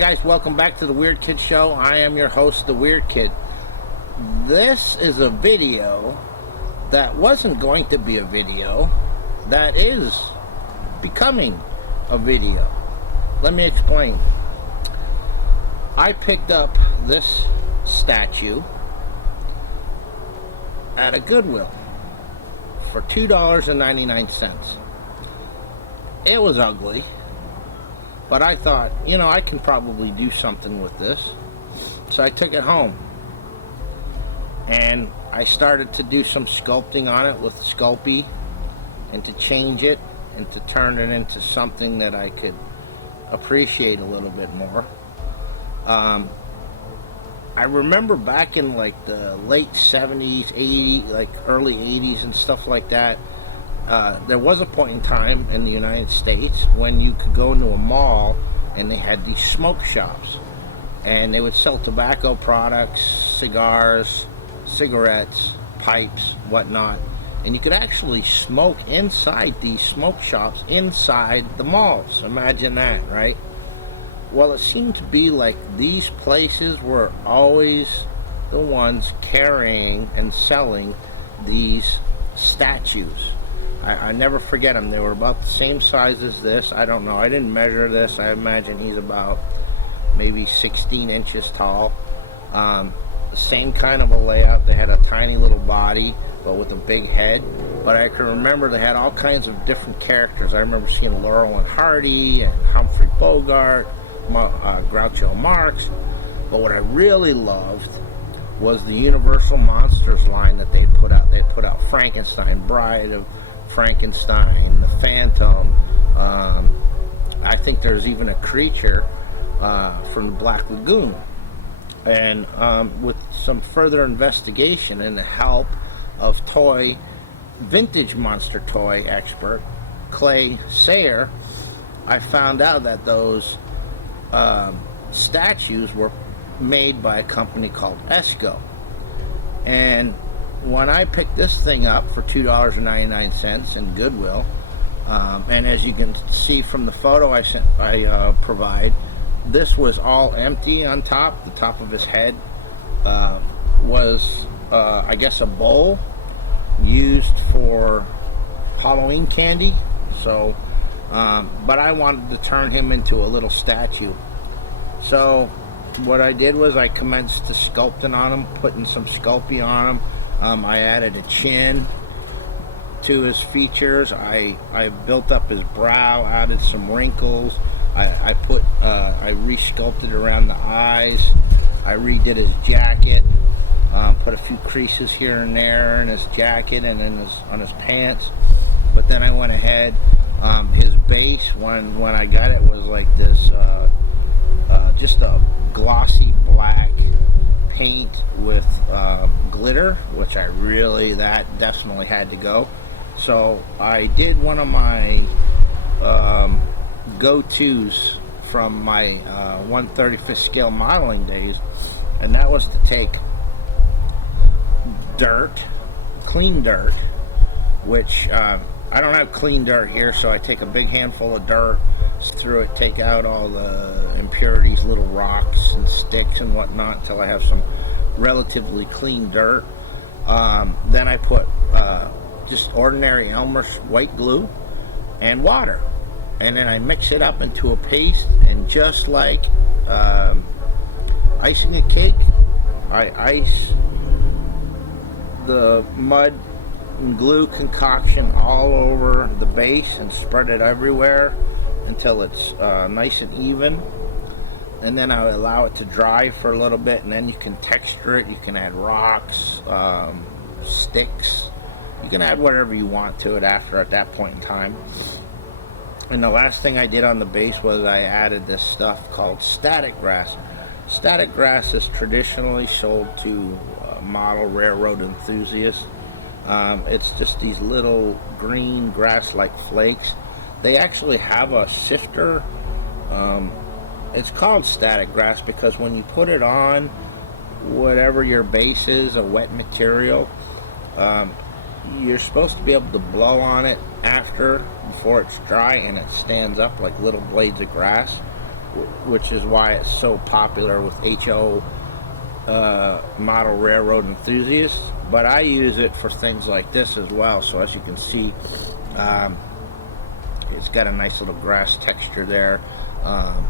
guys, welcome back to the Weird Kid Show. I am your host, the Weird Kid. This is a video that wasn't going to be a video that is becoming a video. Let me explain. I picked up this statue at a Goodwill for $2.99. It was ugly, but I thought, I can probably do something with this. So I took it home and I started to do some sculpting on it with Sculpey, and to change it and to turn it into something that I could appreciate a little bit more. I remember back in like the late 70s, 80s, like early 80s and stuff like that, there was a point in time in the United States when you could go into a mall and they had these smoke shops, and they would sell tobacco products, cigars, cigarettes, pipes, whatnot, and you could actually smoke inside these smoke shops inside the malls. Imagine that, right? Well, it seemed to be like these places were always the ones carrying and selling these statues. I never forget them. They were about the same size as this. I don't know. I didn't measure this. I imagine he's about maybe 16 inches tall. The same kind of a layout. They had a tiny little body, but with a big head. But I can remember they had all kinds of different characters. I remember seeing Laurel and Hardy and Humphrey Bogart, Groucho Marx. But what I really loved was the Universal Monsters line that they put out. They put out Frankenstein, Bride of Frankenstein, the Phantom. I think there's even a creature from the Black Lagoon. And with some further investigation and the help of vintage monster toy expert Clay Sayer, I found out that those statues were made by a company called Esco. And when I picked this thing up for $2.99 in Goodwill, and as you can see from the photo I provide, this was all empty on top. The top of his head was, I guess, a bowl used for Halloween candy. So, but I wanted to turn him into a little statue. So what I did was I commenced to sculpting on him, putting some Sculpey on him. I added a chin to his features. I built up his brow, added some wrinkles. I re-sculpted around the eyes. I redid his jacket, put a few creases here and there in his jacket and on his pants. But then I went ahead, his base, when I got it, was like this, just a glossy black paint with glitter, which that definitely had to go. So I did one of my go-tos from my 1/35th scale modeling days, and that was to take clean dirt, which I don't have clean dirt here, so I take a big handful of dirt through it, take out all the impurities, little rocks and sticks and whatnot, until I have some relatively clean dirt. Then I put just ordinary Elmer's white glue and water, and then I mix it up into a paste, and just like icing a cake, I ice the mud and glue concoction all over the base and spread it everywhere until it's nice and even. And then I allow it to dry for a little bit, and then you can texture it. You can add rocks, sticks. You can add whatever you want to it at that point in time. And the last thing I did on the base was I added this stuff called static grass. Static grass is traditionally sold to model railroad enthusiasts. It's just these little green grass-like flakes. They actually have a sifter. It's called static grass because when you put it on whatever your base is, a wet material, you're supposed to be able to blow on it before it's dry, and it stands up like little blades of grass. which is why it's so popular with HO model railroad enthusiasts. But I use it for things like this as well. So as you can see, it's got a nice little grass texture there,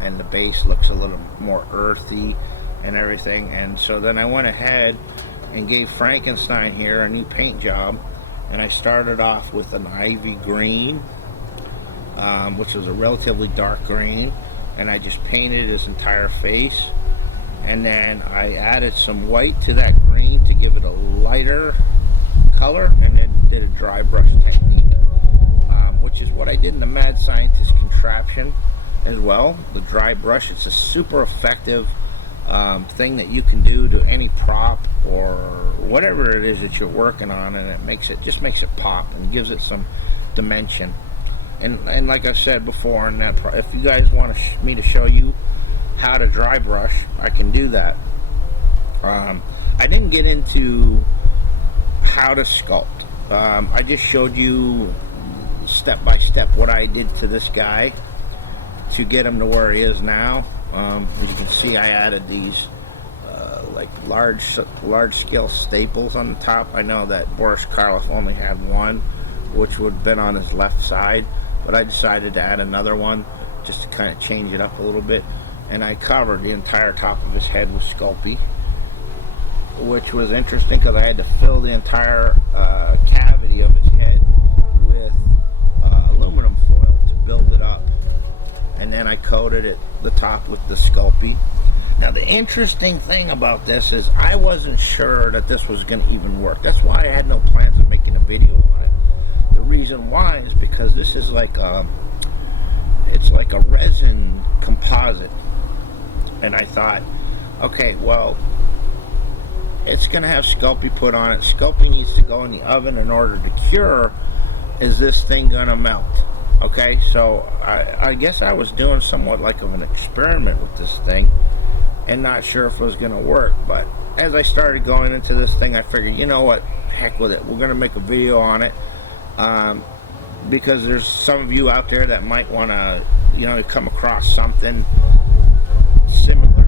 and the base looks a little more earthy and everything. And so then I went ahead and gave Frankenstein here a new paint job, and I started off with an ivy green, which was a relatively dark green, and I just painted his entire face, and then I added some white to that green to give it a lighter color, and then did a dry brush technique, which is what I did in the Mad Scientist contraption as well. The dry brush, it's a super effective thing that you can do to any prop or whatever it is that you're working on, and it just makes it pop and gives it some dimension. And like I said before, and if you guys want me to show you how to dry brush, I can do that. I didn't get into how to sculpt. I just showed you step by step what I did to this guy to get him to where he is now. As you can see, I added these like large scale staples on the top. I know that Boris Karloff only had one, which would have been on his left side, but I decided to add another one just to kind of change it up a little bit. And I covered the entire top of his head with Sculpey, which was interesting because I had to fill the entire cavity of his head with aluminum foil to build it up. And then I coated it, the top, with the Sculpey. Now the interesting thing about this is I wasn't sure that this was going to even work. That's why I had no plans of making a video on it. The reason why is because this is like it's like a resin composite. And I thought, okay, well, it's going to have Sculpey put on it. Sculpey needs to go in the oven in order to cure. Is this thing going to melt? Okay, so I guess I was doing somewhat like of an experiment with this thing and not sure if it was going to work. But as I started going into this thing, I figured, you know what, heck with it. We're going to make a video on it, because there's some of you out there that might want to, you know, come across something similar,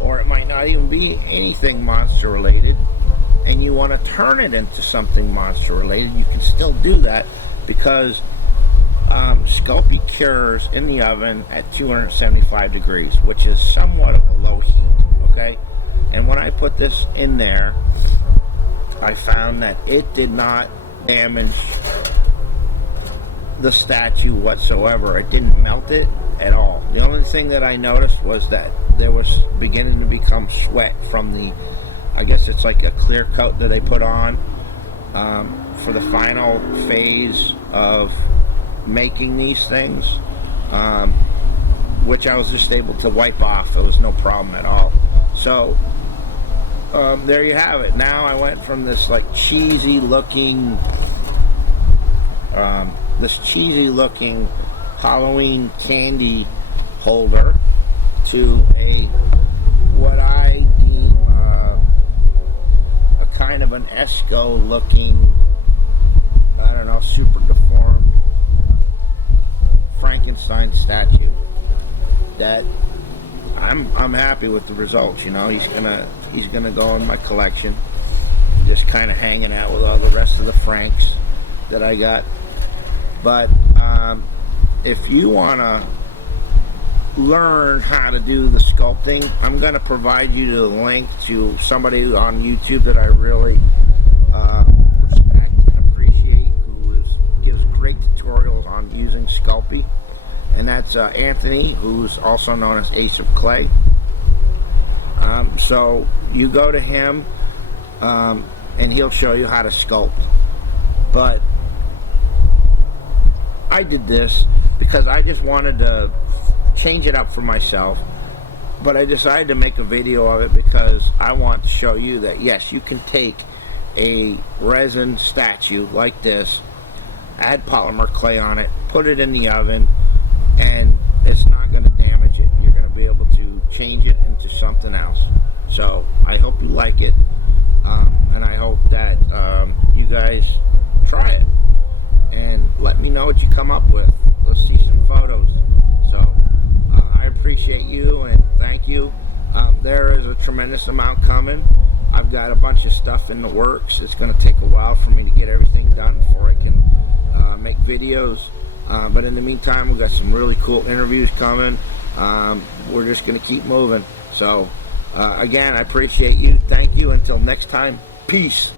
or it might not even be anything monster related, and you want to turn it into something monster related. You can still do that because Sculpey cures in the oven at 275 degrees, which is somewhat of a low heat, okay? And when I put this in there, I found that it did not damage the statue whatsoever. It didn't melt it at all. The only thing that I noticed was that there was beginning to become sweat from the, I guess it's like a clear coat that they put on for the final phase of making these things, which I was just able to wipe off. It was no problem at all. So there you have it. Now I went from this like cheesy looking Halloween candy holder to what I deem a kind of an Esco looking, I don't know, super deformed Frankenstein statue that I'm happy with the results. You know, he's gonna go in my collection, just kind of hanging out with all the rest of the Franks that I got. But if you want to learn how to do the sculpting, I'm going to provide you the link to somebody on YouTube that I really respect and appreciate, who gives great tutorials on using Sculpey, and that's Anthony, who's also known as Ace of Clay. So you go to him, and he'll show you how to sculpt. But I did this because I just wanted to change it up for myself, but I decided to make a video of it because I want to show you that yes, you can take a resin statue like this, add polymer clay on it, put it in the oven, and it's not going to damage it. You're going to be able to change it into something else. So I hope you like it, and I hope that you guys try it and let me know what you come up with. Let's see some photos. So I appreciate you and thank you. There is a tremendous amount coming. I've got a bunch of stuff in the works. It's going to take a while for me to get everything done before I can make videos. But in the meantime, we've got some really cool interviews coming. We're just going to keep moving. So, again, I appreciate you. Thank you. Until next time, peace.